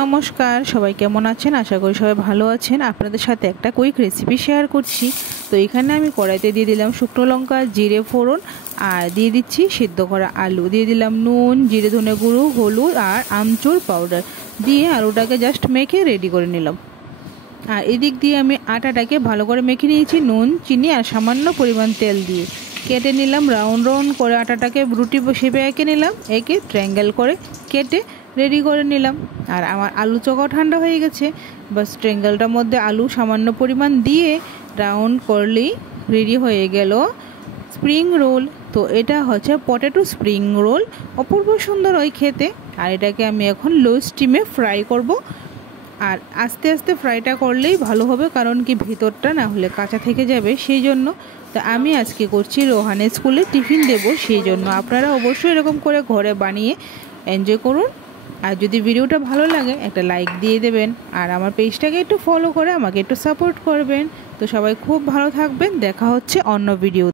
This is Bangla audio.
নমস্কার, সবাই কেমন আছেন? আশা করি সবাই ভালো আছেন। আপনাদের সাথে একটা কুইক রেসিপি শেয়ার করছি। তো এখানে আমি কড়াইতে দিয়ে দিলাম শুকনো লঙ্কা, জিরে ফোড়ন, আর দিয়ে দিচ্ছি সিদ্ধ করা আলু, দিয়ে দিলাম নুন, জিরে ধনে গুঁড়ো, হলুদ আর আমচুর পাউডার দিয়ে আলুটাকে জাস্ট মেখে রেডি করে নিলাম। আর এদিক দিয়ে আমি আটাটাকে ভালো করে মেখে নিয়েছি নুন, চিনি আর সামান্য পরিমাণ তেল দিয়ে। কেটে নিলাম রাউন্ড রাউন্ড করে, আটাটাকে রুটি শেপে এঁকে নিলাম, এঁকে ট্রায়াঙ্গেল করে কেটে রেডি করে নিলাম। আর আমার আলু চোখাও ঠান্ডা হয়ে গেছে, বাস ট্রায়াঙ্গেলটার মধ্যে আলু সামান্য পরিমাণ দিয়ে রাউন্ড করলেই রেডি হয়ে গেল স্প্রিং রোল। তো এটা হচ্ছে পটেটো স্প্রিং রোল, অপূর্ব সুন্দর হয় খেতে। আর এটাকে আমি এখন লো স্টিমে ফ্রাই করব। আর আস্তে আস্তে ফ্রাইটা করলেই ভালো হবে, কারণ কি ভিতরটা না হলে কাঁচা থেকে যাবে, সেই জন্য। তো আমি আজকে করছি রোহানের স্কুলে টিফিন দেব, সেই জন্য আপনারা অবশ্যই এরকম করে ঘরে বানিয়ে এনজয় করুন। আর যদি ভিডিওটা ভালো লাগে একটা লাইক দিয়ে দেবেন, আর আমার পেজটাকে একটু ফলো করে আমাকে একটু সাপোর্ট করবেন। তো সবাই খুব ভালো থাকবেন, দেখা হচ্ছে অন্য ভিডিও।